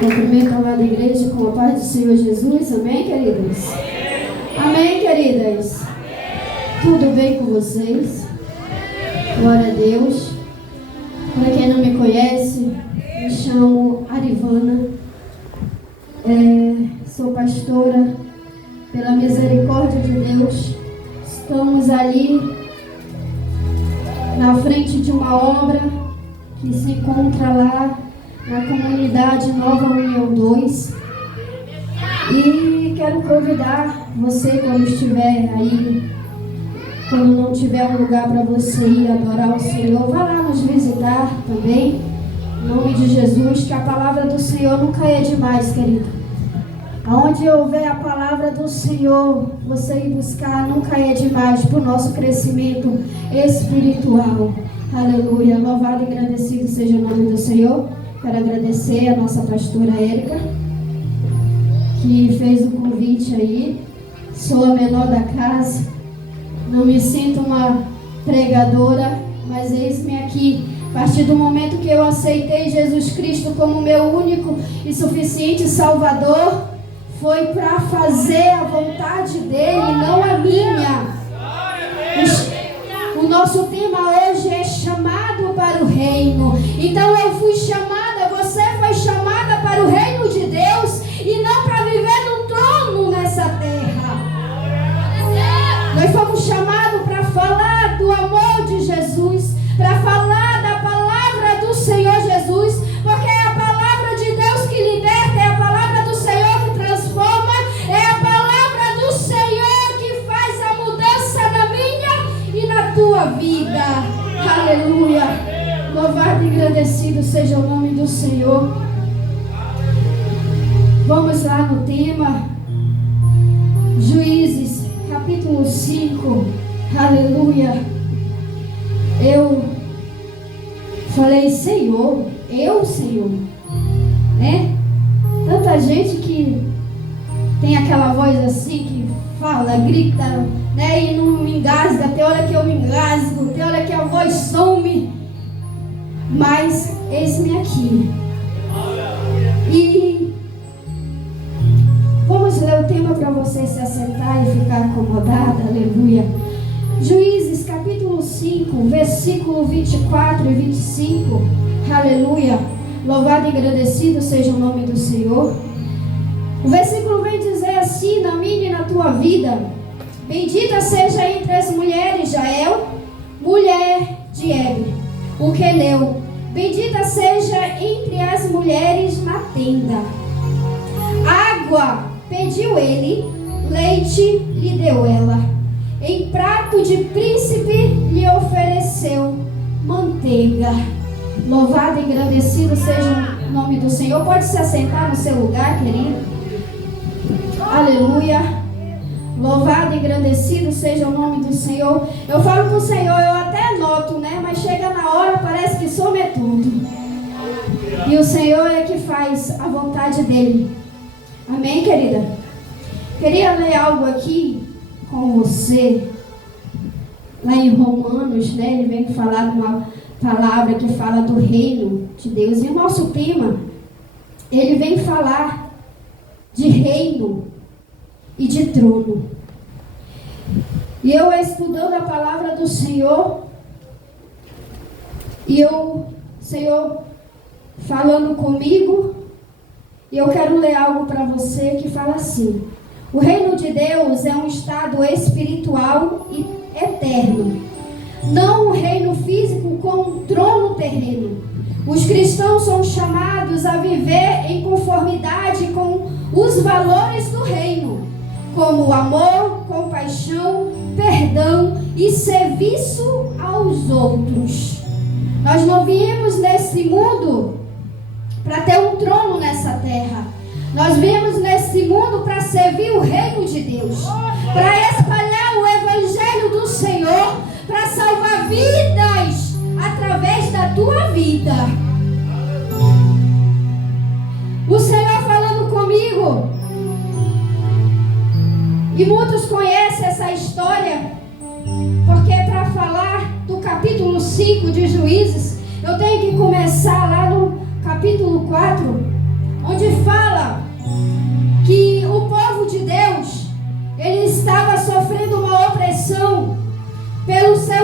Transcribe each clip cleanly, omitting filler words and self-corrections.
Cumprimento a amada igreja com a paz do Senhor Jesus. Amém, queridas? Amém, queridas? Tudo bem com vocês? Glória a Deus. Para quem não me conhece, me chamo Arivana. Sou pastora pela misericórdia de Deus. Estamos ali na frente de uma obra que se encontra lá na comunidade Nova União 2. E quero convidar você, quando estiver aí, quando não tiver um lugar para você ir adorar o Senhor, vá lá nos visitar também, em nome de Jesus, que a palavra do Senhor nunca é demais, querido. Aonde houver a palavra do Senhor, você ir buscar nunca é demais para o nosso crescimento espiritual. Aleluia. Louvado e agradecido seja o nome do Senhor. Quero agradecer a nossa pastora Érica, que fez o convite aí. Sou a menor da casa, não me sinto uma pregadora, mas eis-me aqui. A partir do momento que eu aceitei Jesus Cristo como meu único e suficiente Salvador, foi para fazer a vontade dele, não a minha. O nosso tema hoje é chamado para o reino. Então eu fui chamada, você foi chamada para o reino de Deus e não para viver no trono nessa terra. Nós fomos chamados para falar do amor de Jesus, para falar da palavra do Senhor Jesus, porque é a palavra de Deus que liberta, é a palavra do Senhor que transforma, é a palavra do Senhor que faz a mudança na minha e na tua vida. Aleluia. Louvado e agradecido seja o nome do Senhor. Vamos lá no tema Juízes, capítulo 5. Aleluia. Eu falei, Senhor, Senhor, né? Tanta gente que tem aquela voz assim, que fala, grita, né? E não me engasga. Tem hora que eu me engasgo, tem hora que a voz some. Mas eis-me aqui. E vamos ler o tema para você se assentar e ficar acomodada. Aleluia. Juízes capítulo 5, versículo 24 e 25. Aleluia. Louvado e agradecido seja o nome do Senhor. O versículo vem dizer assim: na minha e na tua vida, bendita seja entre as mulheres Jael, mulher de Heber, o queneu. Bendita seja entre as mulheres na tenda. Água pediu ele, leite lhe deu ela. Em prato de príncipe lhe ofereceu manteiga. Louvado e agradecido seja o nome do Senhor. Pode se assentar no seu lugar, querido. Aleluia. Louvado e agradecido seja o nome do Senhor. Eu falo com o Senhor, eu até noto, né? Mas chega na hora, parece que some tudo. E o Senhor é que faz a vontade dele. Amém, querida? Queria ler algo aqui com você. Lá em Romanos, né? Ele vem falar de uma palavra que fala do reino de Deus. E o nosso tema, ele vem falar de reino e de trono. E eu estudando a palavra do Senhor, e o Senhor falando comigo, e eu quero ler algo para você que fala assim: o reino de Deus é um estado espiritual e eterno, não um reino físico com um trono terreno. Os cristãos são chamados a viver em conformidade com os valores do reino, como amor, compaixão, perdão e serviço aos outros. Nós não viemos nesse mundo para ter um trono nessa terra. Nós viemos nesse mundo para servir o reino de Deus, para espalhar o evangelho do Senhor, para salvar vidas através da tua vida. O Senhor falando comigo, e muitos conhecem essa história, porque para falar do capítulo 5 de Juízes, eu tenho que começar lá no capítulo 4,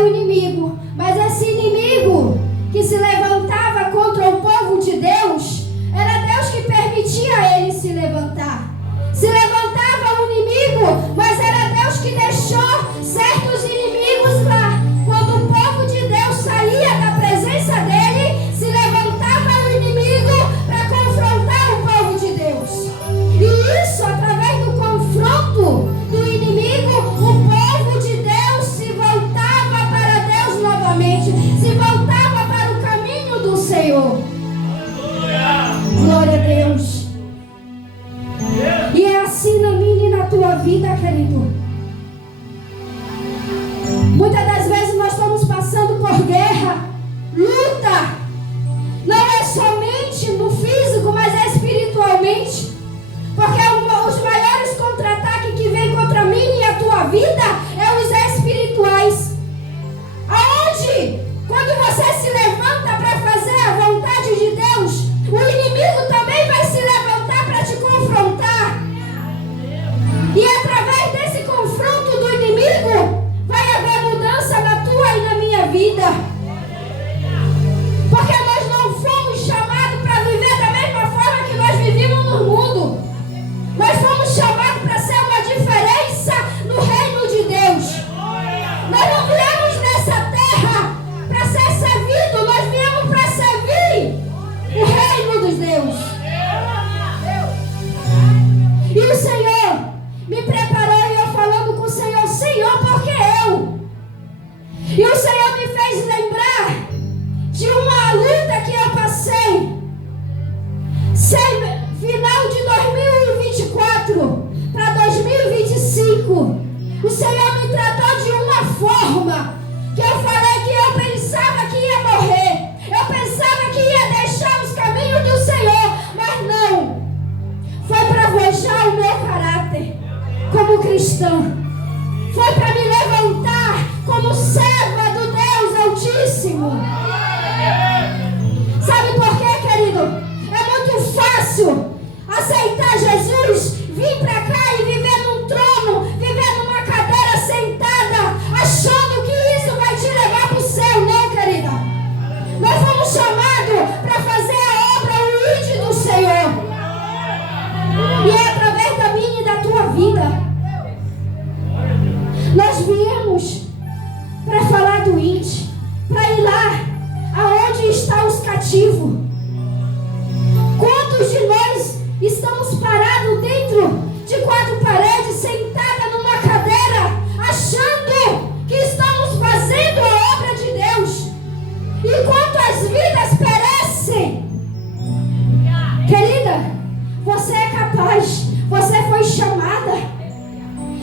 inimigo, mas esse inimigo que se levantava contra o povo de Deus, era Deus que permitia ele se levantar. Se levantava o inimigo, mas era Deus que deixou certos inimigos lá. Quando o povo de Deus saía da presença dele, se levantava o inimigo para confrontar o povo de Deus. E isso, através do confronto do inimigo, o povo de Deus se voltava para Deus novamente, se voltava para o caminho do Senhor. Glória a Deus. E é assim na minha e na tua vida, querido. Muitas das vezes nós estamos passando por guerra, luta. Não é somente no físico, mas é espiritualmente. Porque os maiores contra-ataques que vêm contra mim e a tua vida é os espirituais. Aonde? Quando você se levanta para fazer a vontade de Deus, o inimigo também vai se levantar para te confrontar. E através desse confronto do inimigo, vai haver mudança na tua e na minha vida. Porque nós não fomos chamados para viver da mesma forma que nós vivíamos no mundo. Nós fomos chamados para ser uma diferença no reino de Deus. Nós não viemos nessa terra para ser servido, nós viemos para servir o reino dos Deus. E o Senhor me preparou e eu falando com o Senhor, Senhor, por que eu? E o Senhor me fez lembrar de uma luta que eu passei. Final de 2024 para 2025. O Senhor me tratou de uma forma que eu falei que eu pensava que ia morrer. Eu pensava que ia deixar os caminhos do Senhor, mas não. Foi para forjar o meu caráter como cristã. Foi para me levantar como serva do Deus Altíssimo. Sabe por quê, querido? É muito fácil aceitar Jesus, vir para cá e viver num trono, viver numa cadeira sentada, achando que isso vai te levar para o céu. Não, querida. Nós fomos chamados para fazer a obra, o ID do Senhor. E é através da minha e da tua vida. Nós viemos para falar do ID, para ir lá aonde estão os cativos. Quantos de nós estamos parados dentro de quatro paredes, sentada numa cadeira, achando que estamos fazendo a obra de Deus, enquanto as vidas perecem? Querida, você é capaz, você foi chamada.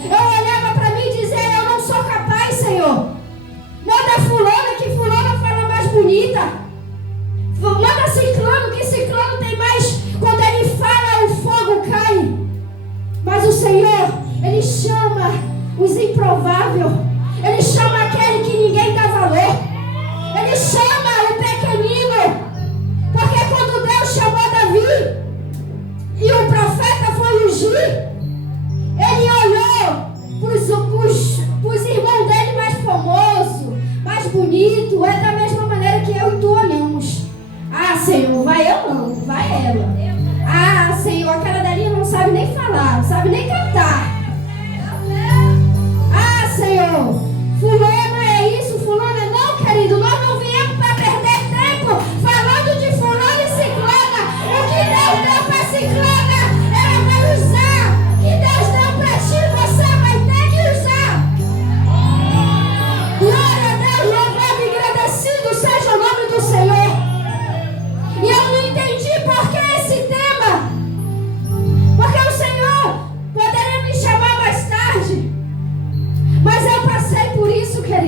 Eu olhava para mim e dizia, eu não sou capaz, Senhor. Manda fulana, que fulana fala mais bonita. Manda ciclano, que ciclano tem mais. Quando ele fala, o fogo cai. Mas o Senhor, Ele chama os improváveis. Ele chama aquele que ninguém dá valor. Ele chama o pequenino. Porque quando Deus chamou Davi e o profeta foi ungir, ele olhou para os irmãos dele mais famosos, mais bonitos. É da mesma maneira que eu e tu olhamos. Ah, Senhor, vai eu não, vai ela. Ah, Senhor, aquela dali não sabe nem falar, não sabe nem cantar. Ah, Senhor, fulano é isso, fulano é não, querido. Nós não viemos para perder tempo falando de fulano e ciclana. O que Deus deu para ciclana, ela vai usar. O que Deus deu para ti, você vai ter que usar. Glória a Deus, louvado e agradecido seja o nome do Senhor. E eu não entendi por que esse tema. Porque o Senhor poderia me chamar mais tarde. Mas eu passei por isso, querido.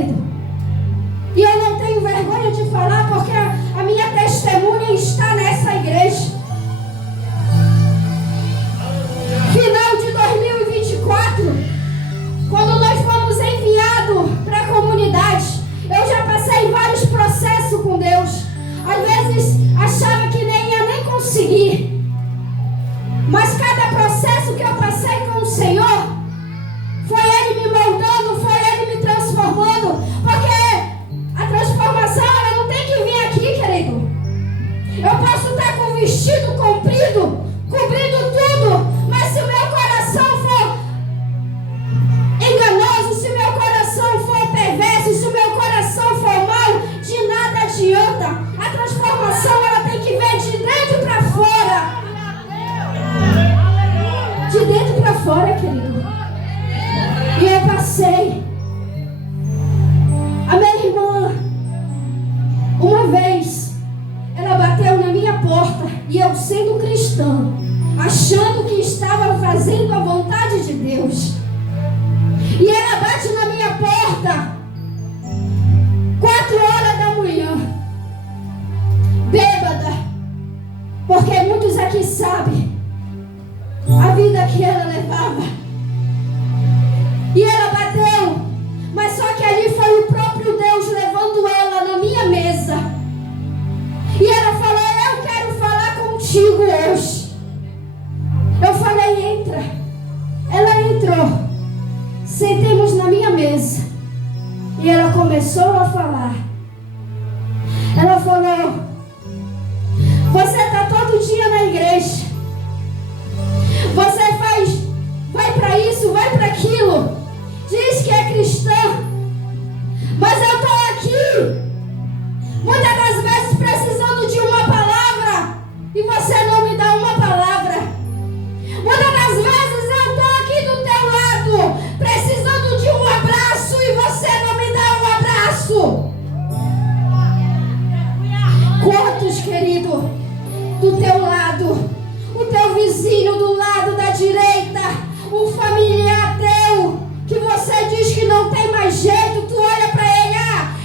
vestido comprido, cobrindo tudo, mas se o meu coração for enganoso, se o meu coração for perverso, se o meu coração for mau, de nada adianta. A transformação ela tem que vir de dentro para fora. De dentro para fora, querido. E eu passei. A minha irmã, uma vez, ela bateu na minha porta e eu sendo cristã, achando que estava fazendo a vontade de Deus. E ela bate na minha porta 4h da manhã, bêbada, porque muitos aqui sabem a vida que ela levava. E ela bateu, mas só que ali foi o próprio Deus levando ela na minha mesa. E ela falou: eu quero falar contigo hoje. Eu falei: entra. Ela entrou. Sentemos na minha mesa. E ela começou a falar. Ela falou: você está todo dia na igreja. Você vai para isso, vai para aquilo. Diz que é cristã. Mas eu estou aqui, muitas das vezes precisando de uma palavra, e você não me dá uma palavra. Muitas das vezes eu estou aqui do teu lado, precisando de um abraço, e você não me dá um abraço. Quantos, querido, do teu lado, o teu vizinho do lado da direita, um familiar teu, que você diz que não tem mais jeito, tu olha para ele: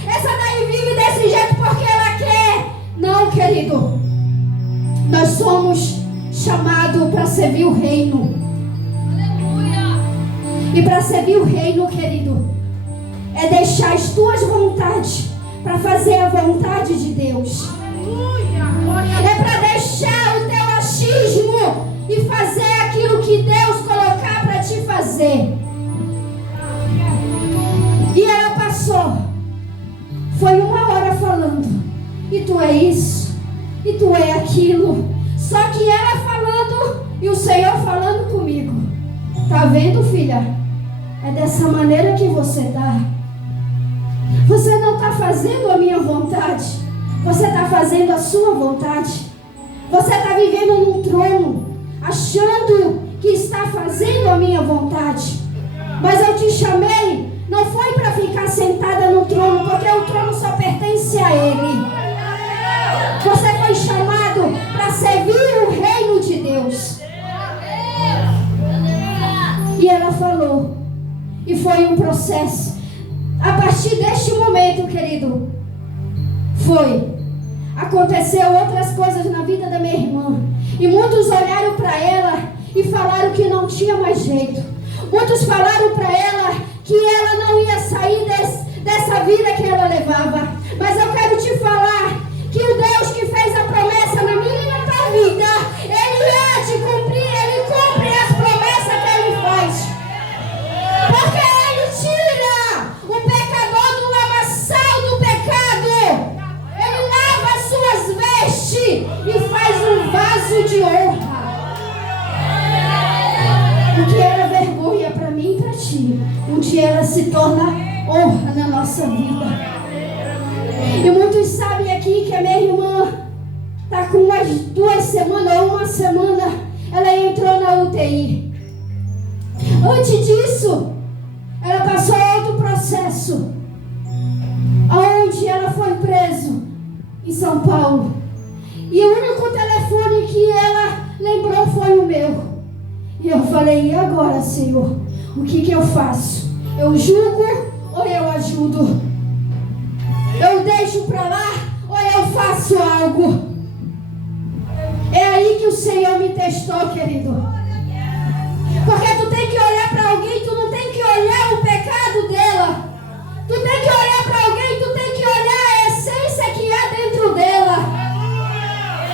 essa daí vive desse jeito porque ela quer. Não, querido, nós somos chamados para servir o reino. E para servir o reino, querido, é deixar as tuas vontades para fazer a vontade de Deus. É para deixar o teu achismo e fazer aquilo que Deus colocar para te fazer. E ela passou. Foi 1h falando. E tu é isso. E tu é aquilo. Só que ela falando e o Senhor falando comigo. Tá vendo, filha? É dessa maneira que você tá. Você não está fazendo a minha vontade. Você está fazendo a sua vontade. Você está vivendo num trono, achando que está fazendo a minha vontade. Mas eu te chamei, não foi para ficar sentada no trono, porque o trono só pertence a Ele. Você foi chamado para servir o reino de Deus. E ela falou. E foi um processo. A partir deste momento, querido, aconteceu outras coisas na vida da minha irmã. E muitos olharam para ela e falaram que não tinha mais jeito. Muitos falaram para ela que ela não ia sair dessa vida que ela levava. Mas eu quero te falar que o Deus que fez a promessa na minha e na tua vida, Ele há de cumprir, Ele cumpre as promessas que Ele faz. Porque Ele tira o pecador do lamaçal do pecado. Ele lava as suas vestes e faz um vaso de honra. O que era vergonha para mim e para ti, um dia ela se torna honra na nossa vida. E muitos sabem aqui que a minha irmã está com umas 2 semanas ou 1 semana, ela entrou na UTI. Antes disso, ela passou outro processo, onde ela foi presa em São Paulo. E o único telefone que ela lembrou foi o meu. E eu falei: e agora, Senhor? O que eu faço? Eu julgo ou eu ajudo? Eu deixo para lá ou eu faço algo? É aí que o Senhor me testou, querido. Porque tu tem que olhar para alguém, tu não tem que olhar o pecado dela. Tu tem que olhar para alguém, tu tem que olhar a essência que há dentro dela.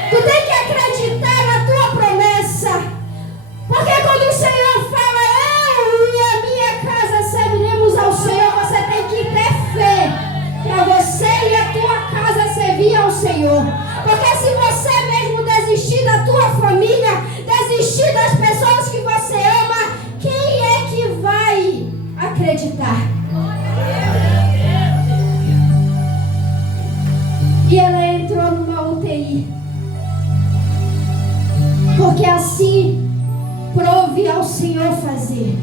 Tu tem que acreditar na tua promessa. Porque quando o Senhor fala: eu e a minha casa serviremos ao Senhor, você tem que ter fé para você e a tua casa servir ao Senhor. Porque se você mesmo desistir da porque assim prove ao Senhor fazer.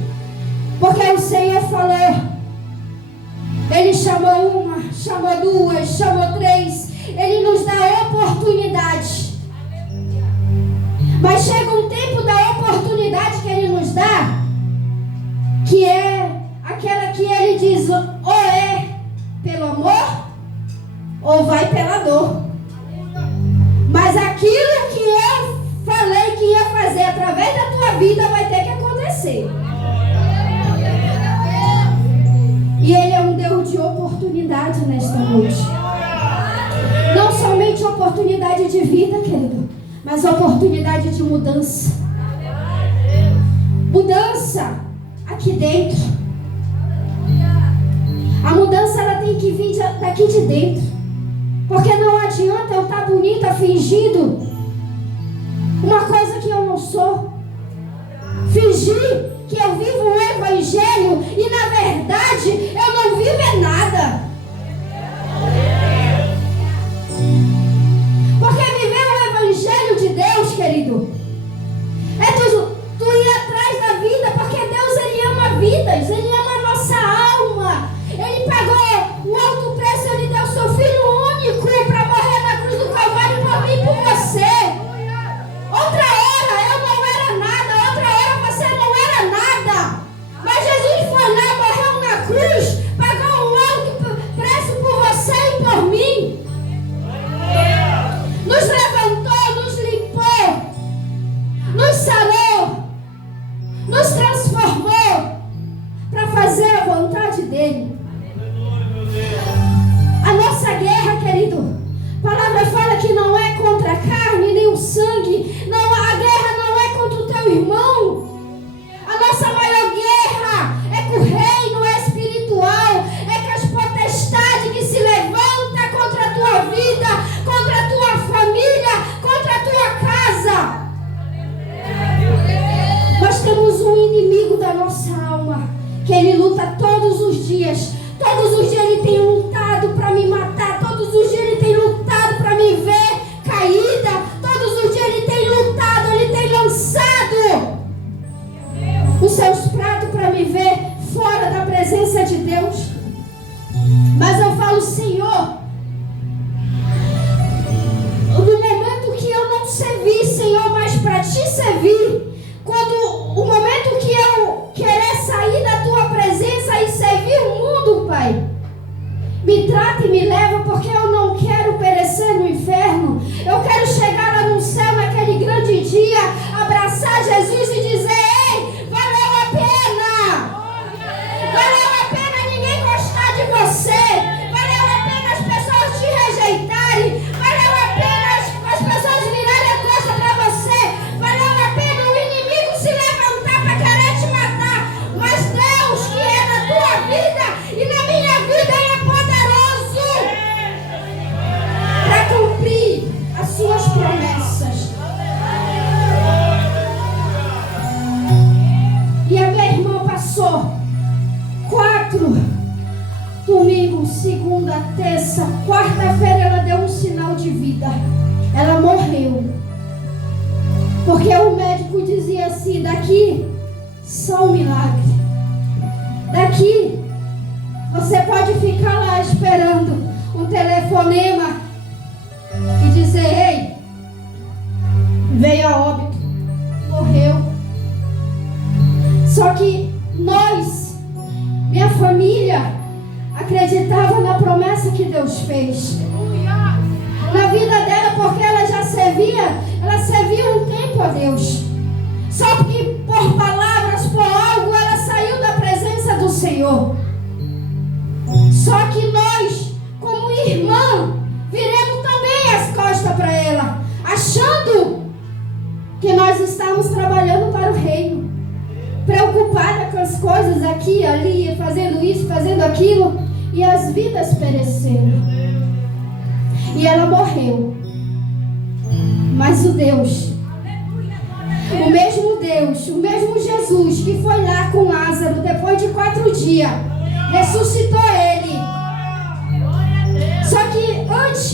Porque o Senhor falou, Ele chamou uma, chamou duas, chamou três, Ele nos dá oportunidade. Mas chega um tempo da oportunidade que Ele nos dá, que é aquela que Ele diz, ou é pelo amor, ou vai pela dor. Mas aquilo que eu falei que ia fazer através da tua vida vai ter que acontecer. E Ele é um Deus de oportunidade nesta noite. Não somente oportunidade de vida, querido, mas oportunidade de mudança. Mudança aqui dentro. A mudança ela tem que vir daqui de dentro. Porque não adianta eu estar bonita fingindo uma coisa que eu não sou. Fingir que eu vivo um evangelho e na verdade eu não vivo é nada. Porque viver o evangelho de Deus, querido, é tu ir atrás da vida, porque Deus ele ama vidas, Ele ama a nossa alma. Ele pagou o alto preço, Ele deu seu Filho único para morrer na cruz do Calvário por mim e por você. Outra hora eu não era nada, outra hora você não era nada. Mas Jesus foi lá, morreu na cruz, pagou um alto preço por você e por mim. Nos levantou, nos limpou, nos sarou, nos transformou para fazer a vontade dEle. A nossa guerra, querido, a palavra fala que não é contra a carne nem o sangue. Não, a guerra não é contra o teu irmão. A nossa maior guerra é com o reino espiritual, é com as potestades que se levantam contra a tua vida, contra a tua família, contra a tua casa. Nós temos um inimigo da nossa alma, que ele luta todos os dias. Todos os dias ele tem lutado para me matar. Todos os dias ele tem lutado para me ver caída. Todos os dias ele tem lutado, ele tem lançado os seus pratos para me ver fora da presença de Deus. Mas eu falo, Senhor, no momento que eu não servi, Senhor, mas para Te servir, quando o momento que eu querer sair da Tua presença e servir o mundo, Pai, me trata e me leva, porque eu não quero perecer no inferno. Eu quero chegar lá no céu naquele grande dia, abraçar Jesus e dizer, ei, valeu a pena! Valeu a pena ninguém gostar de você. Valeu a pena as pessoas te rejeitarem. Valeu a pena as pessoas virarem a costa para você. Valeu a pena o inimigo se levantar para querer te matar. Mas Deus, que é na tua vida e na minha vida, Ele é poderoso para cumprir as suas promessas. E a minha irmã passou 4 domingos, segunda, terça, quarta-feira ela deu um sinal de vida. Ela morreu. Porque o médico dizia assim, daqui só um milagre. Daqui você pode ficar lá esperando um telefonema e dizer, ei, veio a óbito, morreu. Só que nós, minha família, acreditava na promessa que Deus fez na vida dela, porque ela já servia um tempo a Deus. Só que por palavras, por algo, ela saiu da presença do Senhor. Só que nós, como irmã, viremos também as costas para ela, achando que nós estamos trabalhando para o reino, preocupada com as coisas aqui, ali, fazendo isso, fazendo aquilo, e as vidas pereceram. E ela morreu. Mas o Deus, o mesmo Deus, o mesmo Jesus que foi lá com Lázaro depois de 4 dias, ressuscitou ele. Só que antes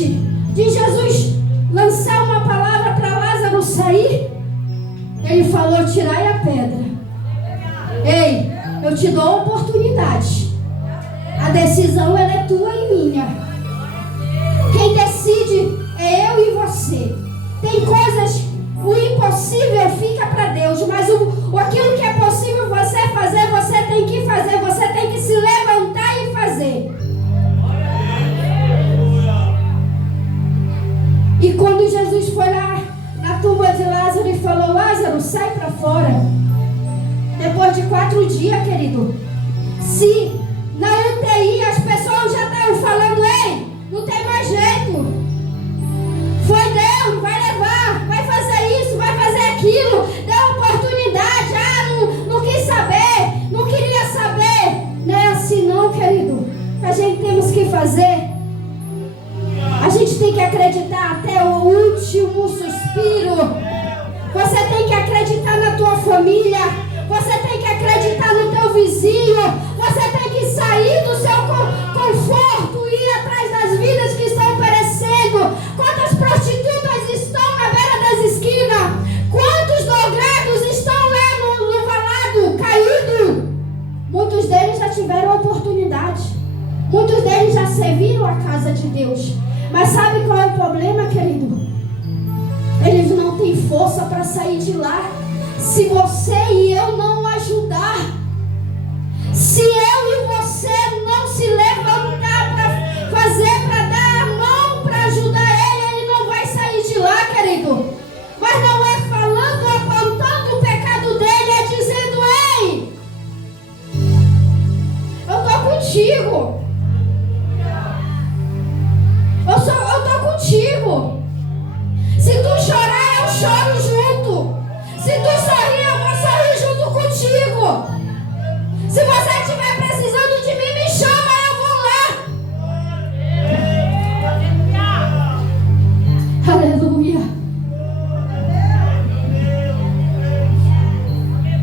de Jesus lançar uma palavra para Lázaro sair, Ele falou: tirai a pedra. Ei, eu te dou a oportunidade. A decisão ela é tua e minha. Quem decide é eu e você. Tem coisas, o impossível fica para Deus, mas aquilo que é possível você fazer, você tem que fazer. Você tem que se levantar e fazer. E quando Jesus foi lá na tumba de Lázaro e falou: Lázaro, sai para fora. Depois de 4 dias, querido, se na UTI as pessoas já estavam falando: ei, não tem mais jeito, foi Deus, vai levar, vai fazer isso, vai fazer aquilo, deu oportunidade, não quis saber, não queria saber. Não é assim não, querido. A gente temos que fazer. A gente tem que acreditar até o último suspiro. Você tem que acreditar na tua família. Você tem que acreditar no teu vizinho. Você tem que sair do seu conforto e ir atrás das vidas que estão perecendo. Quantas prostitutas estão na beira das esquinas? Quantos drogados estão lá no valado, caído? Muitos deles já tiveram oportunidade. Muitos deles já serviram a casa de Deus. Mas sabe qual é o problema, querido? Eles não têm força para sair de lá. Se você e eu não ajudar, se eu e você não se levantar para fazer, para dar a mão, para ajudar ele não vai sair de lá, querido. Mas não é falando, apontando o pecado dele, é dizendo: ei, eu estou contigo. Eu estou contigo. Se tu chorar, eu choro junto. Se tu sorrir, eu vou sorrir junto contigo. Se você estiver precisando de mim, me chama, eu vou lá. Aleluia.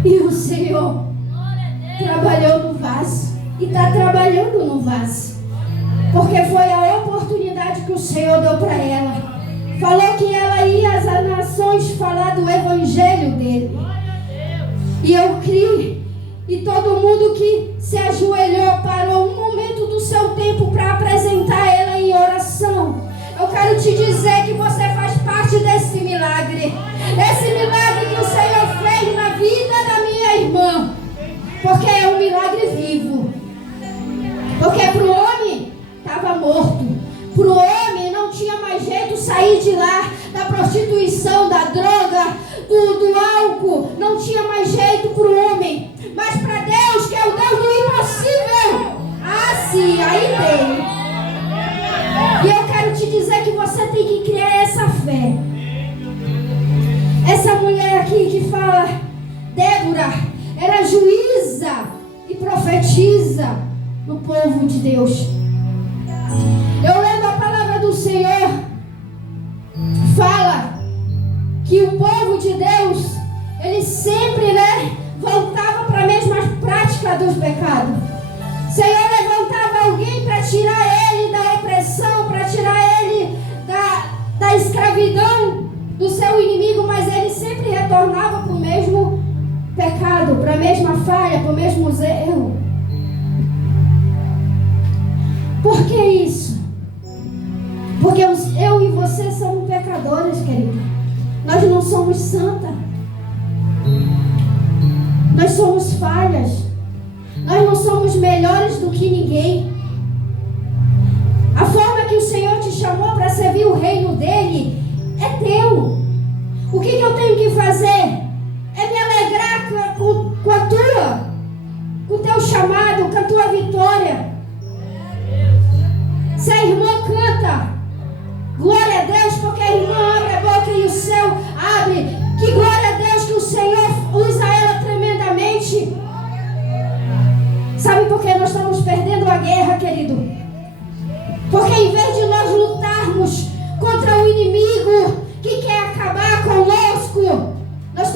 E o Senhor trabalhou no vaso. E está trabalhando no vaso. Porque foi a oportunidade que o Senhor deu para ela. Falou que ela ia às nações falar do evangelho dele. E eu criei. E todo mundo que se ajoelhou parou um momento do seu tempo para apresentar ela em oração. Eu quero te dizer que você faz parte desse milagre. Esse milagre que o Senhor fez na vida da minha irmã. Porque é um milagre vivo. Porque para o homem estava morto. Para o homem não tinha mais jeito sair de lá, da prostituição, da droga, do álcool. Não tinha mais jeito para o homem. Mas para Deus, que é o Deus do impossível, sim, aí tem. E eu quero te dizer que você tem que criar essa fé. Essa mulher aqui que fala, Débora, era juíza e profetiza no povo de Deus. Eu lendo a palavra do Senhor, fala que o povo de Deus, ele sempre, voltava para a mesma prática dos pecados. O Senhor levantava alguém para tirar ele da opressão, para tirar ele da escravidão do seu inimigo, mas ele sempre retornava para o mesmo pecado, para a mesma falha, para o mesmo erro. Por que isso? Porque eu e você somos pecadores, querido. Nós não somos santas. Nós somos falhas. Nós não somos melhores do que ninguém. A forma que o Senhor te chamou para servir o reino dele é teu. O que eu tenho que fazer? É me alegrar com o teu chamado, com a tua vitória. Se a irmã canta, glória a Deus, porque a irmã abre a boca e o céu abre. Que glória a Deus que o Senhor usa ela tremendamente. Sabe por que nós estamos perdendo a guerra, querido? Porque em vez de nós lutarmos contra o inimigo que quer acabar conosco, nós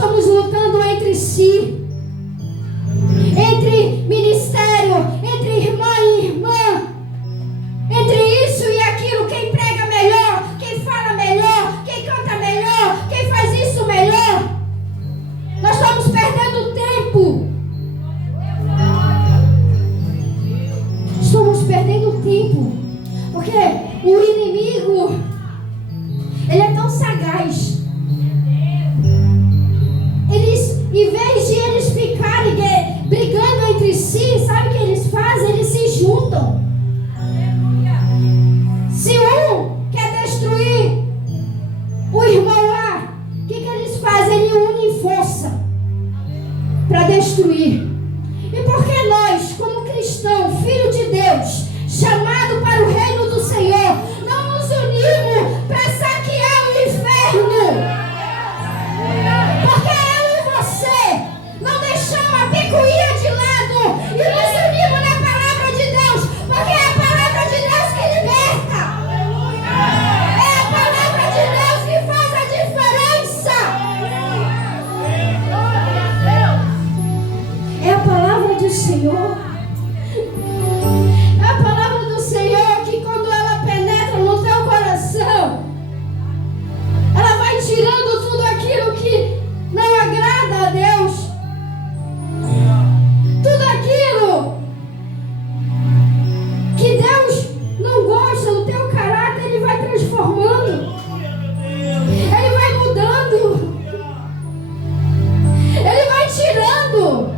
tudo.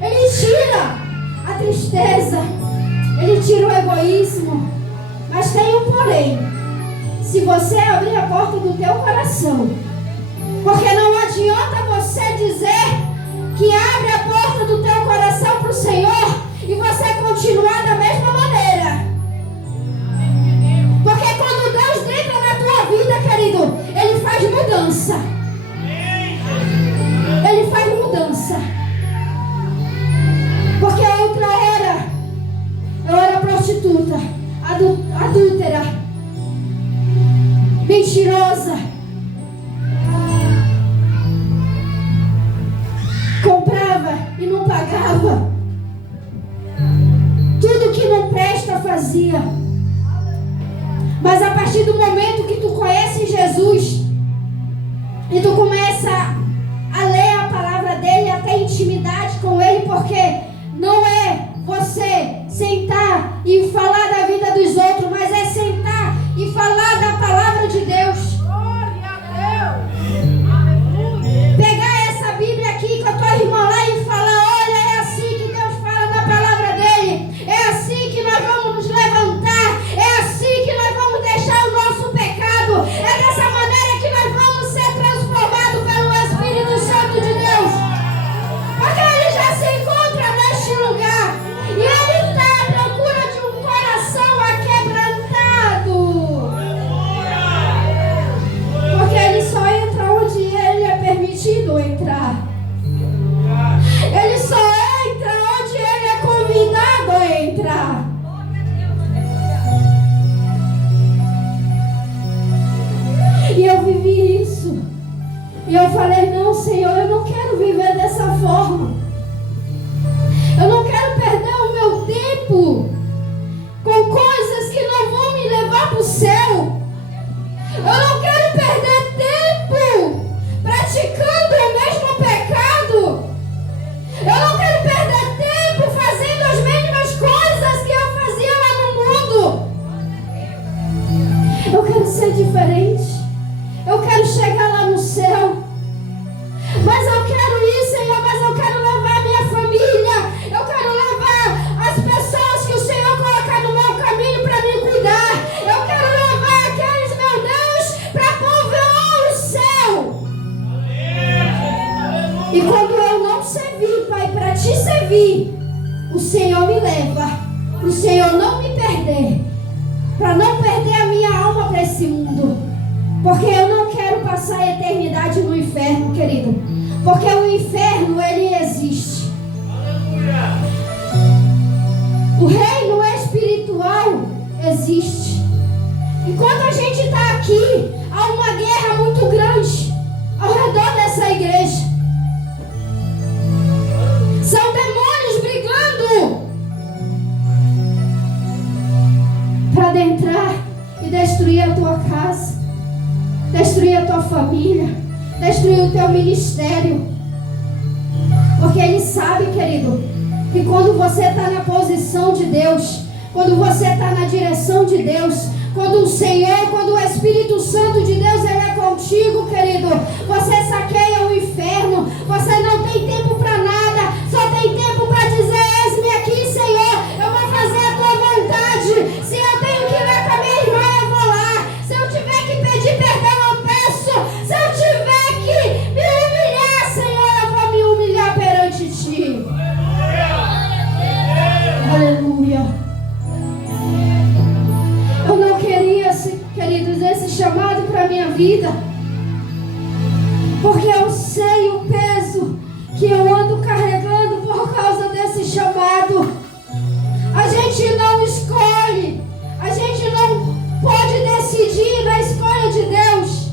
Ele tira a tristeza, Ele tira o egoísmo. Mas tem um porém. Se você abrir a porta do teu coração, porque não adianta você dizer que abre a porta do teu coração para o Senhor e você continuar da mesma maneira. Porque quando Deus entra na tua vida, querido, Ele faz mudança. Ele faz mudança. Porque outra era, eu era prostituta, adúltera, mentirosa, comprava e não pagava, tudo que não presta fazia. Mas a partir do momento que tu conhece Jesus e tu começa a ler a palavra dele, a ter intimidade com ele, porque não é você sentar e falar da vida dos outros, mas é sentar e falar da palavra de Deus. Glória a Deus. Pegar essa Bíblia aqui com a tua irmã lá e falar: olha, é assim que Deus fala na palavra dele, é assim que nós vamos nos levantar, é assim que nós vamos deixar o nosso pecado, é dessa maneira que nós vamos ser transformados pelo Espírito Santo de Deus, porque ele já se encontra neste lugar e ele está à procura de um coração aquebrantado, porque ele só entra onde ele é permitido entrar, ele só entra onde ele é convidado a entrar. E eu vivi isso. E eu falei: não, Senhor, eu não quero viver dessa forma. Eu não quero perder o meu tempo com coisas que não vão me levar para o céu. Eu não quero perder tempo praticando o mesmo pecado. Eu não quero perder tempo fazendo as mesmas coisas que eu fazia lá no mundo. Eu quero ser diferente. Eu quero chegar lá no céu. Mas eu quero ir, Senhor, mas eu quero levar a minha família. Eu quero levar as pessoas que o Senhor colocar no meu caminho para me cuidar. Eu quero levar aqueles, meu Deus, para povoar o céu. E quando eu não servir, Pai, para te servir, o Senhor me leva, para o Senhor não me perder, para não perder a minha alma para esse mundo. Porque eu não quero passar a eternidade no inferno, querido. Porque o inferno, ele existe. O reino espiritual existe. Enquanto a gente está aqui, há uma guerra muito grande ao redor dessa igreja. São demônios brigando para adentrar e destruir a tua casa, destruir a tua família, destruir o teu ministério. Porque ele sabe, querido, que quando você está na posição de Deus, quando você está na direção de Deus, quando o Senhor, quando o Espírito Santo de Deus ele é contigo, querido, você saqueia o inferno. Você não tem tempo para nada, só tem tempo para dizer: eis-me aqui, Senhor, eu vou fazer a tua vontade. Se eu tenho que ir lá com a minha irmã, eu vou lá. Se eu tiver que pedir perdão, eu peço. Se eu tiver que me humilhar, Senhor, eu vou me humilhar perante ti. Aleluia. Eu não queria, queridos, esse chamado para a minha vida, porque eu sei o peso que eu ando carregando por causa desse chamado. A gente não escolhe, a gente não pode decidir na escolha de Deus.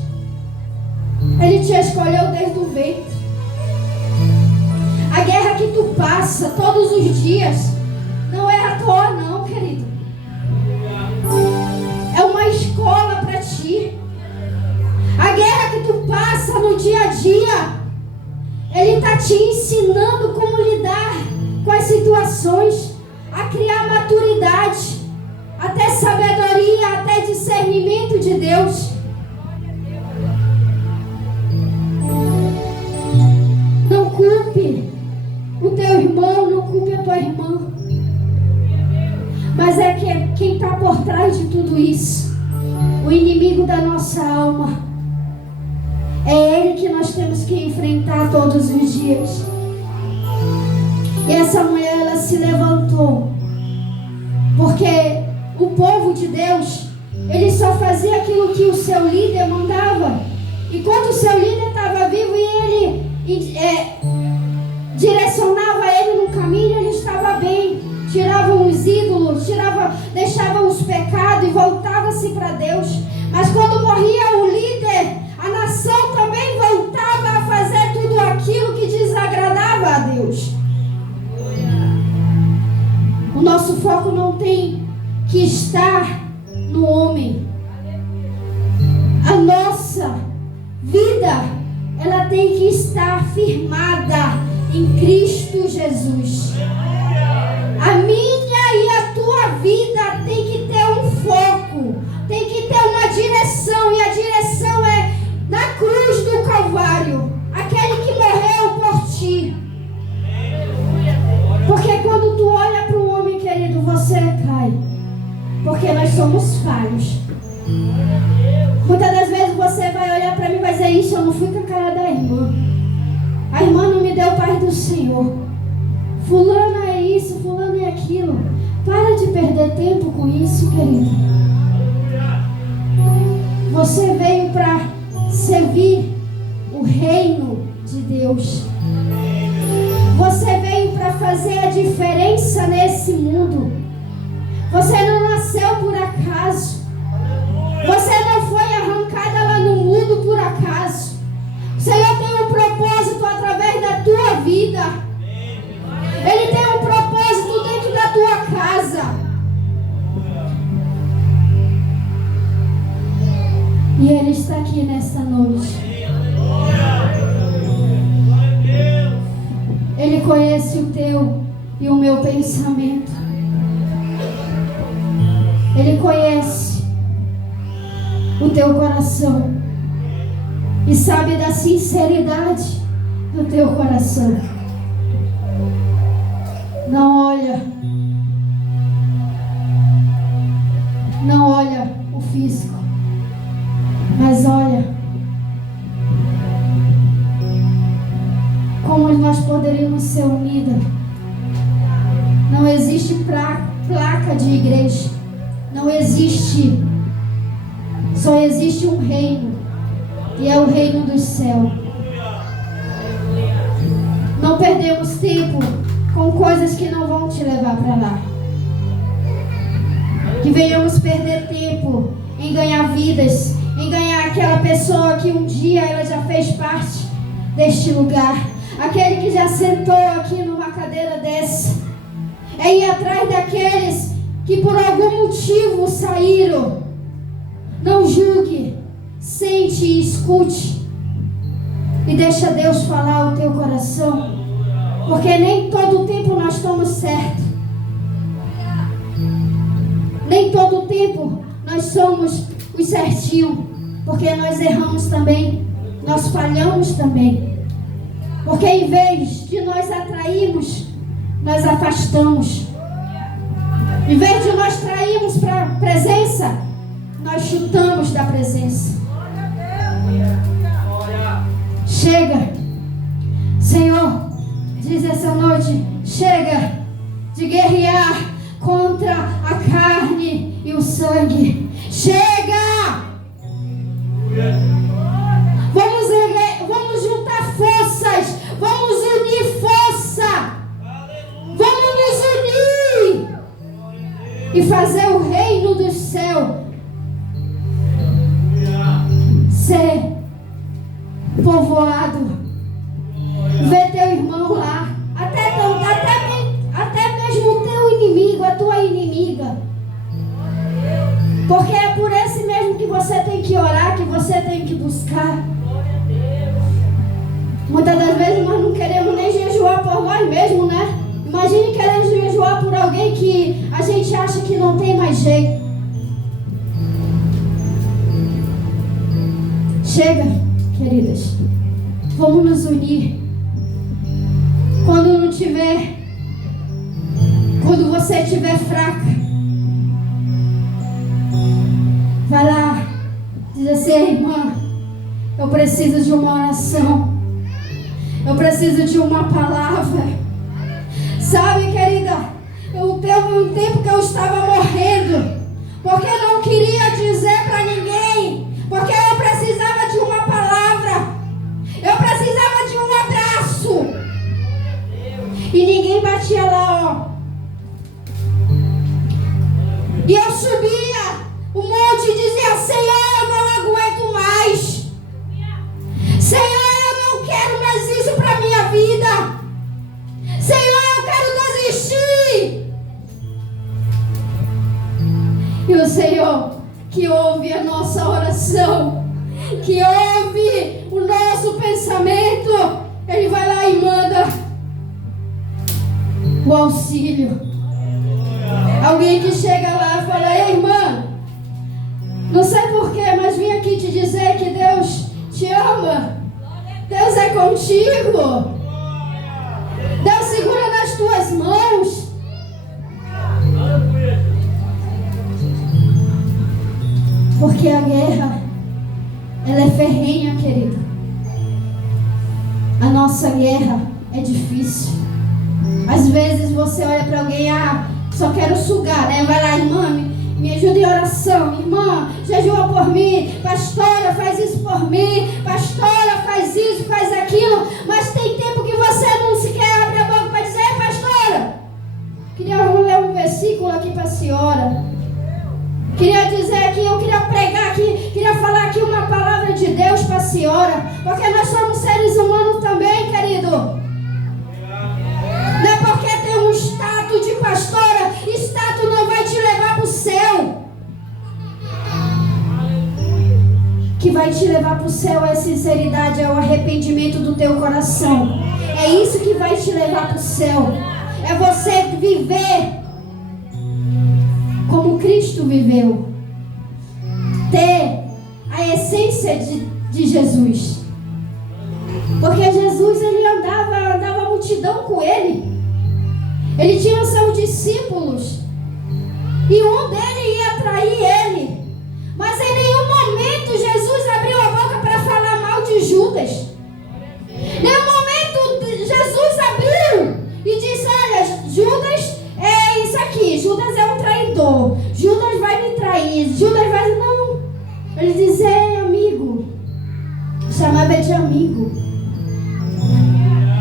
Ele te escolheu desde o ventre. A guerra que tu passa todos os dias não é à toa, não, querido. É uma escola para ti. A guerra que tu passa no dia a dia, ele está te ensinando como lidar com as situações, a criar maturidade, até sabedoria, até discernimento de Deus. Não culpe o teu irmão, não culpe a tua irmã. Mas é que quem está por trás de tudo isso, o inimigo da nossa alma, é ele que nós temos que enfrentar todos os dias. E essa mulher, ela se levantou, porque o povo de Deus, ele só fazia aquilo que o seu líder mandava. Enquanto o seu líder estava vivo e ele direcionava ele no caminho, ele estava bem. Tiravam os ídolos, deixavam os pecados e voltava-se para Deus. Mas quando morria o líder, a nação também voltava a fazer tudo aquilo que desagradava a Deus. O nosso foco não tem que estar no homem. A nossa vida, ela tem que estar firmada em Cristo Jesus. A minha e a tua vida tem que ter um foco, tem que ter uma direção, e a direção é na cruz do Calvário, aquele que morreu por ti. Porque quando tu olha para o homem, querido, você cai, porque nós somos falhos. Muitas das vezes você vai olhar para mim e vai dizer: isso, eu não fui com a cara da irmã. A irmã não me deu paz do Senhor. Fulano é isso, fulano é aquilo. Para de perder tempo com isso, querido. Você veio para servir o reino de Deus. Você veio para fazer a diferença nesse mundo. Você não nasceu por acaso. Você não foi arrancada lá no mundo por acaso. O Senhor tem um propósito através da tua vida. Ele tem um propósito dentro da tua casa. E Ele está aqui nesta noite. Ele conhece o teu e o meu pensamento. Ele conhece o teu coração e sabe da sinceridade do teu coração. Não olha o físico, mas olha como nós poderíamos ser unidas. Não existe placa de igreja, não existe, só existe um reino, e é o reino do céu. Não perdemos tempo com coisas que não vão te levar para lá. Que venhamos perder tempo em ganhar vidas, em ganhar aquela pessoa que um dia ela já fez parte deste lugar, aquele que já sentou aqui numa cadeira dessa. É ir atrás daqueles que por algum motivo saíram. Não julgue, sente e escute, e deixa Deus falar ao teu coração. Porque nem todo o tempo nós estamos certos. Nem todo o tempo nós somos os certinhos. Porque nós erramos também. Nós falhamos também. Porque em vez de nós atrairmos, nós afastamos. Em vez de nós trairmos para a presença, nós chutamos da presença. Chega, Senhor, diz essa noite, chega de guerrear contra a carne e o sangue. Chega! Vamos juntar forças, vamos unir força, vamos nos unir e fazer o reino do céu ser povoado. Vê teu irmão lá, até mesmo o teu inimigo, a tua inimiga. Porque é por esse mesmo que você tem que orar, que você tem que buscar. Muitas das vezes nós não queremos nem jejuar por nós mesmos, né? Imagine querer jejuar por alguém que a gente acha que não tem mais jeito. Chega, queridas. Vamos nos unir. Quando não tiver você estiver fraca, vai lá, diz assim: irmã, eu preciso de uma oração, eu preciso de uma palavra. Sabe, querida, teve um tempo que eu estava morrendo, porque eu não queria dizer para ninguém, porque eu precisava de uma palavra, eu precisava de um abraço. E ninguém batia lá, ó. E eu subia o monte e dizia: Senhor, eu não aguento mais. Senhor, eu não quero mais isso para minha vida. Senhor, eu quero desistir. E o Senhor, que ouve a nossa oração, que ouve o nosso pensamento, Ele vai lá e manda o auxílio. Alguém que chega lá e fala: ei, irmã, não sei porquê, mas vim aqui te dizer que Deus te ama. Deus é contigo. Deus segura nas tuas mãos. Porque a guerra, ela é ferrenha, querido. A nossa guerra é difícil. Às vezes você olha para alguém: só quero sugar, né? Vai lá, irmã, me ajuda em oração. Irmã, jejua por mim. Pastora, faz isso por mim. Pastora, faz isso, faz aquilo. Mas tem tempo que você não sequer abre a boca para dizer: pastora, queria ler um versículo aqui para a senhora. Queria dizer aqui, eu queria pregar aqui, queria falar aqui uma palavra de Deus para a senhora. Porque nós somos seres humanos também, querido. Não é porque tem um status de pastora, status não vai te levar para o céu. Que vai te levar para o céu é a sinceridade, é o arrependimento do teu coração. É isso que vai te levar para o céu. É você viver como Cristo viveu. Ter a essência de Jesus. Porque Jesus, ele andava a multidão com ele. Ele tinha seus discípulos. E um deles ia trair ele. Mas em nenhum momento Jesus abriu a boca para falar mal de Judas. Em nenhum momento Jesus abriu e disse: olha, Judas é isso aqui. Judas é um traidor. Judas vai me trair. Judas vai... Não. Ele disse: é amigo. Chamava de amigo.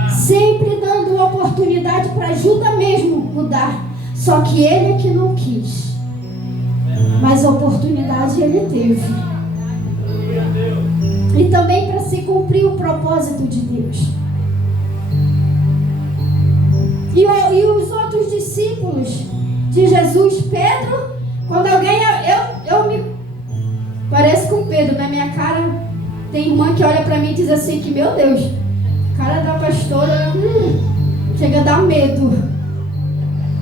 Sempre dando uma oportunidade para Judas mesmo mudar. Só que ele é que não quis. Mas a oportunidade ele teve. E também para se cumprir o propósito de Deus. E os outros discípulos de Jesus, Pedro, quando alguém... Eu me pareço com Pedro, na minha cara. Tem irmã que olha para mim e diz assim que, meu Deus, cara da pastora, chega a dar medo.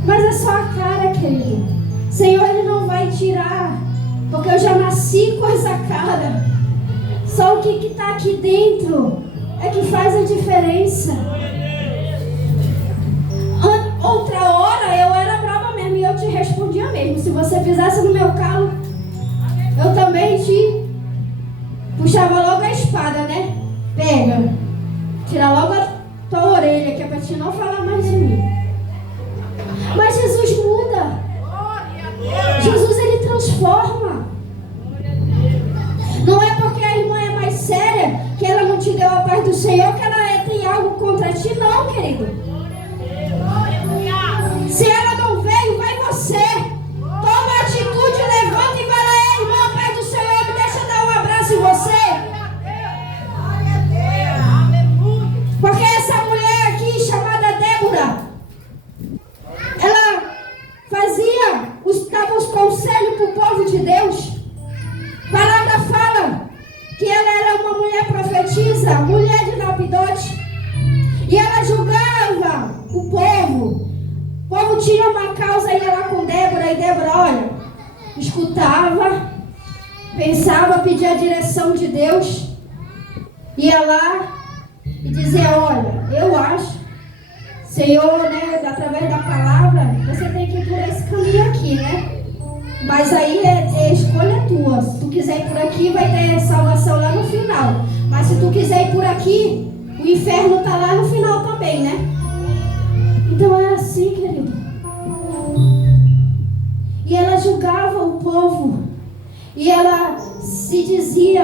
Mas é só a cara, querido. Senhor, Ele não vai tirar, porque eu já nasci com essa cara. Só o que está aqui dentro é que faz a diferença. Outra hora eu era brava mesmo e eu te respondia mesmo. Se você pisasse no meu calo, eu também te puxava logo a espada, né? Pega, tira logo a tua orelha, que é para te não falar mais de mim. Mas Jesus muda. Jesus, Ele transforma. Não é porque a irmã é mais séria, que ela não te deu a paz do Senhor, que ela tem algo contra ti, não, querido. Se ela não veio, vai você. Toma a atitude, levanta e vai lá: irmã, a paz do Senhor, me deixa dar um abraço em você. Porque essa mulher aqui, chamada Débora, ela dava os conselhos para o povo de Deus. A palavra fala que ela era uma mulher profetisa, mulher de Lapidote, e ela julgava o povo. O povo tinha uma causa, ia lá com Débora, e Débora, olha, escutava, pensava, pedia a direção de Deus, ia lá e dizia: olha, eu acho, Senhor, né, através da palavra, você tem que ir por esse caminho aqui, né? Mas aí é escolha tua. Se tu quiser ir por aqui, vai ter salvação lá no final. Mas se tu quiser ir por aqui, o inferno está lá no final também, né? Então era assim, querido. E ela julgava o povo. E ela se dizia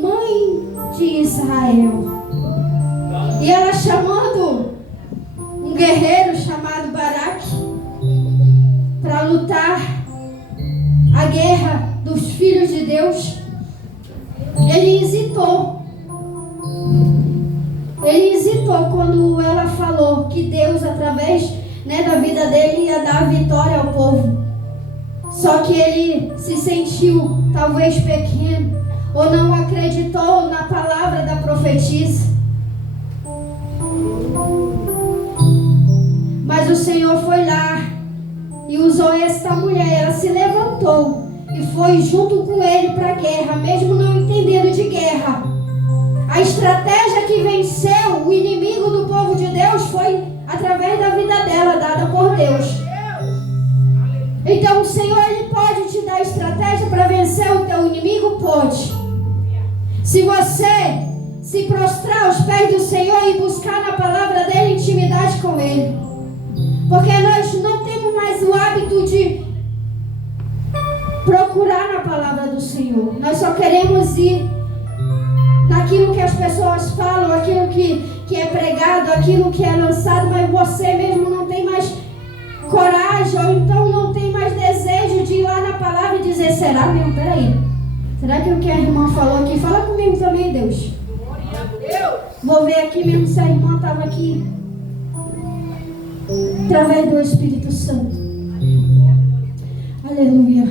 mãe de Israel. E ela chamando um guerreiro chamado Baraque para lutar a guerra dos filhos de Deus. Ele hesitou. Ele hesitou quando ela falou que Deus, através, né, da vida dele, ia dar a vitória ao povo. Só que ele se sentiu talvez pequeno, ou não acreditou na palavra da profetisa. Mas o Senhor foi lá e usou esta mulher. Ela se levantou e foi junto com ele para a guerra, mesmo não entendendo de guerra. A estratégia que venceu o inimigo do povo de Deus foi através da vida dela, dada por Deus. Então o Senhor, Ele pode te dar estratégia para vencer o teu inimigo? Pode. Se você se prostrar aos pés do Senhor e buscar na palavra dele intimidade com Ele. Porque nós não temos mais o hábito de procurar na palavra do Senhor. Nós só queremos ir naquilo que as pessoas falam, aquilo que é pregado, aquilo que é lançado, mas você mesmo não tem mais coragem, ou então não tem mais desejo de ir lá na palavra e dizer, será mesmo? Peraí. Será que o que a irmã falou aqui? Fala comigo também, Deus. Vou ver aqui mesmo se a irmã estava aqui. Através do Espírito Santo. Aleluia.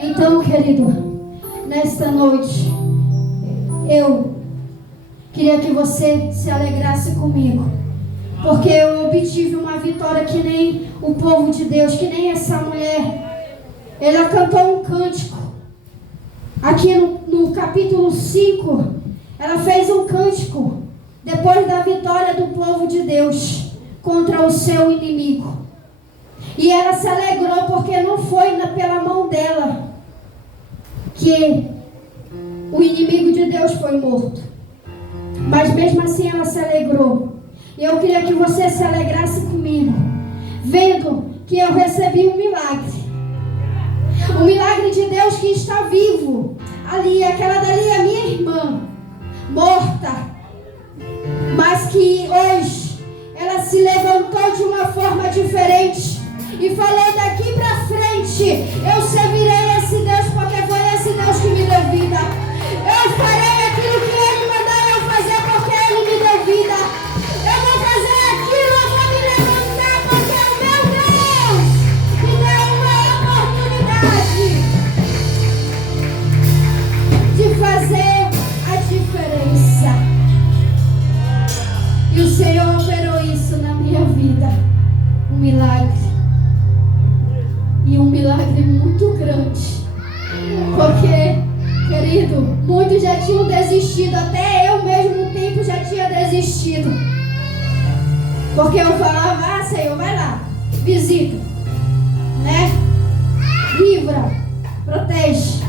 Então, querido, nesta noite, eu queria que você se alegrasse comigo. Porque eu obtive uma vitória que nem o povo de Deus, que nem essa mulher. Ela cantou um cântico. Aqui no capítulo 5, ela fez um cântico depois da vitória do povo de Deus contra o seu inimigo. E ela se alegrou porque não foi pela mão dela que o inimigo de Deus foi morto. Mas mesmo assim ela se alegrou. E eu queria que você se alegrasse comigo, vendo que eu recebi um milagre. O milagre de Deus que está vivo. Ali, aquela dali é minha irmã, morta, mas que hoje ela se levantou de uma forma diferente e falou, daqui para frente eu servirei esse Deus, porque foi esse Deus que me deu vida. Eu farei aquilo que Ele mandou eu fazer, porque Ele me deu vida. Eu vou fazer aquilo, eu vou me levantar, porque o meu Deus me deu uma oportunidade de fazer a diferença. E o Senhor operou isso na minha vida. Um milagre. E um milagre muito grande. Porque, querido, muitos já tinham desistido. Até eu mesmo um tempo já tinha desistido. Porque eu falava, Senhor, vai lá, visita, né? Livra, protege.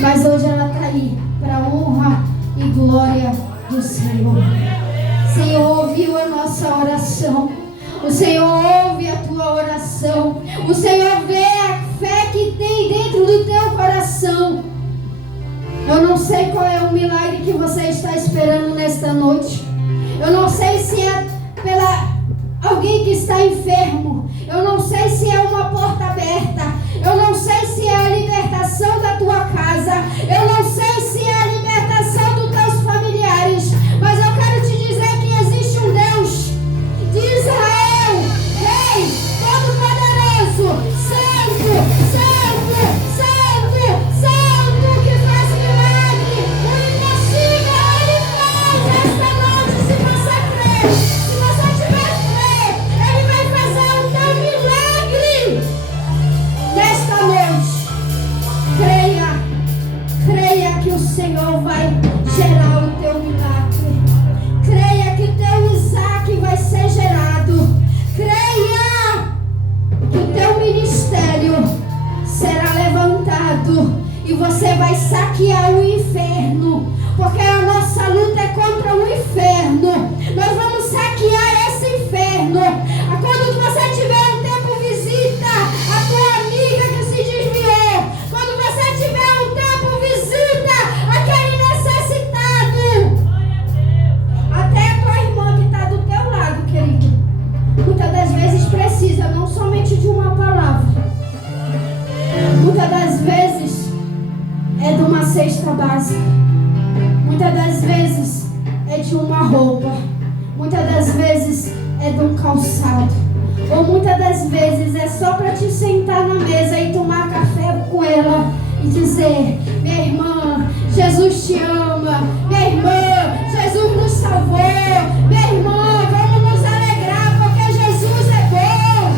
Mas hoje ela está aí para honra e glória do Senhor. O Senhor ouviu a nossa oração. O Senhor ouve a tua oração. O Senhor vê a fé que tem dentro do teu coração. Eu não sei qual é o milagre que você está esperando nesta noite. Eu não sei se é pela alguém que está enfermo. Eu não sei se é uma porta aberta. Eu não sei se é a libertação da tua casa. Eu não sei se é a libertação dos teus familiares. Mas eu quero te dizer que existe um Deus de Israel, Rei, Todo-Poderoso, Santo, Santo, Santo, Santo, que faz milagre. O impossível Ele faz esta noite, se você crer. Se você tiver fé, Ele vai fazer. saquear o inferno, porque a nossa luta é contra o inferno. Nós vamos saquear esse inferno. Quando você tiver um tempo, visita a tua amiga que se desviou. Quando você tiver um tempo, visita aquele necessitado. Até a tua irmã que está do teu lado, querido, muitas das vezes precisa não somente de uma palavra. Muitas das vezes é de uma cesta básica. Muitas das vezes é de uma roupa. Muitas das vezes é de um calçado. Ou muitas das vezes é só para te sentar na mesa e tomar café com ela e dizer: minha irmã, Jesus te ama. Minha irmã, Jesus nos salvou. Minha irmã, vamos nos alegrar porque Jesus é bom.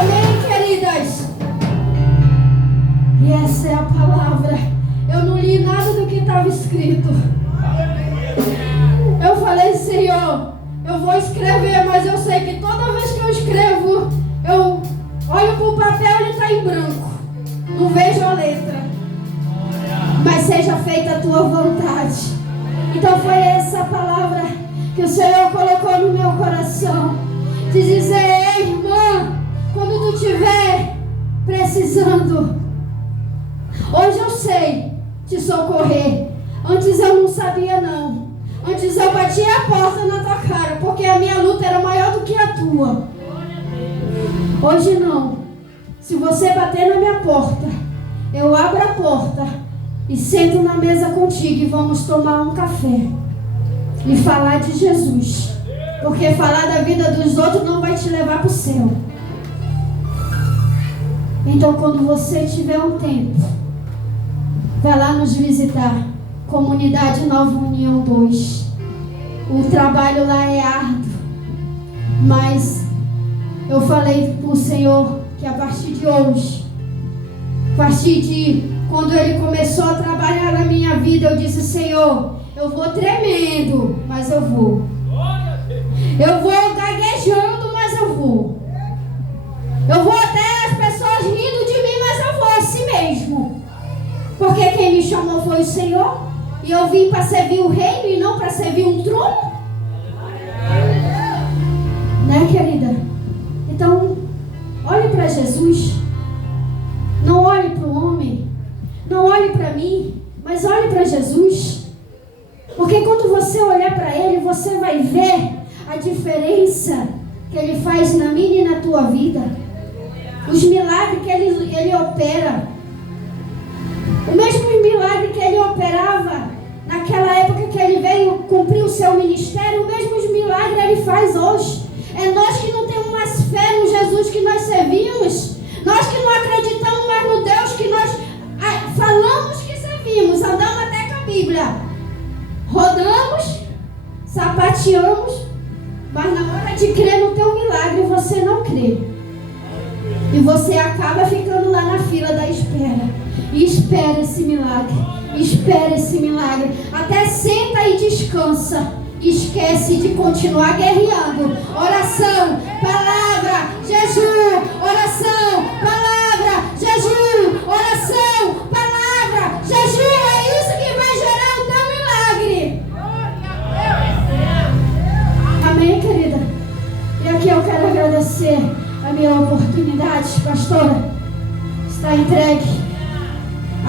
Amém, queridas? E essa é a palavra. Eu não li nada do que estava escrito. Eu falei: Senhor, eu vou escrever, mas eu sei que toda vez que eu escrevo, eu olho para o papel e ele está em branco. Não vejo a letra. Mas seja feita a tua vontade. Então foi essa palavra que o Senhor colocou no meu coração. De dizer: ei, irmã, quando tu estiver precisando, hoje eu sei te socorrer. Antes eu não sabia, não. Antes eu batia a porta na tua cara, porque a minha luta era maior do que a tua. Hoje não. Se você bater na minha porta, eu abro a porta e sento na mesa contigo e vamos tomar um café e falar de Jesus. Porque falar da vida dos outros não vai te levar para o céu. Então, quando você tiver um tempo, vai lá nos visitar. Comunidade Nova União 2. O trabalho lá é árduo, mas eu falei para o Senhor que a partir de hoje, a partir de quando Ele começou a trabalhar na minha vida, eu disse: Senhor, eu vou tremendo, mas eu vou. Eu vou gaguejando, mas eu vou. Eu vou até as pessoas rindo de mim, mas eu vou assim mesmo. Porque quem me chamou foi o Senhor. E eu vim para servir o reino e não para servir um trono. Né, querida? Então, olhe para Jesus. Não olhe para o homem. Não olhe para mim. Mas olhe para Jesus. Porque quando você olhar para Ele, você vai ver a diferença que Ele faz na minha e na tua vida. Os milagres que Ele opera. O mesmo milagre que Ele operava naquela época que Ele veio cumprir o seu ministério, o mesmo milagre Ele faz hoje. É nós que não temos mais fé no Jesus que nós servimos. Nós que não acreditamos mais no Deus que nós falamos que servimos. Andamos até com a Bíblia. Rodamos, sapateamos, mas na hora de crer no teu milagre, você não crê. E você acaba ficando lá na fila da espera. E espera esse milagre. Espera esse milagre. Até senta e descansa. Esquece de continuar guerreando. Oração, palavra, jejum. Oração, palavra, jejum. Oração, palavra, jejum. É isso que vai gerar o teu milagre. Amém, querida? E aqui eu quero agradecer a minha oportunidade, pastora. Está entregue.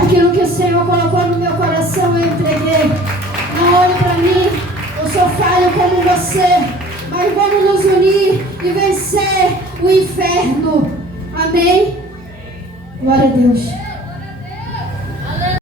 Aquilo que o Senhor colocou no meu coração, eu entreguei. Não olhe para mim, eu sou falho como você, mas vamos nos unir e vencer o inferno. Amém? Glória a Deus.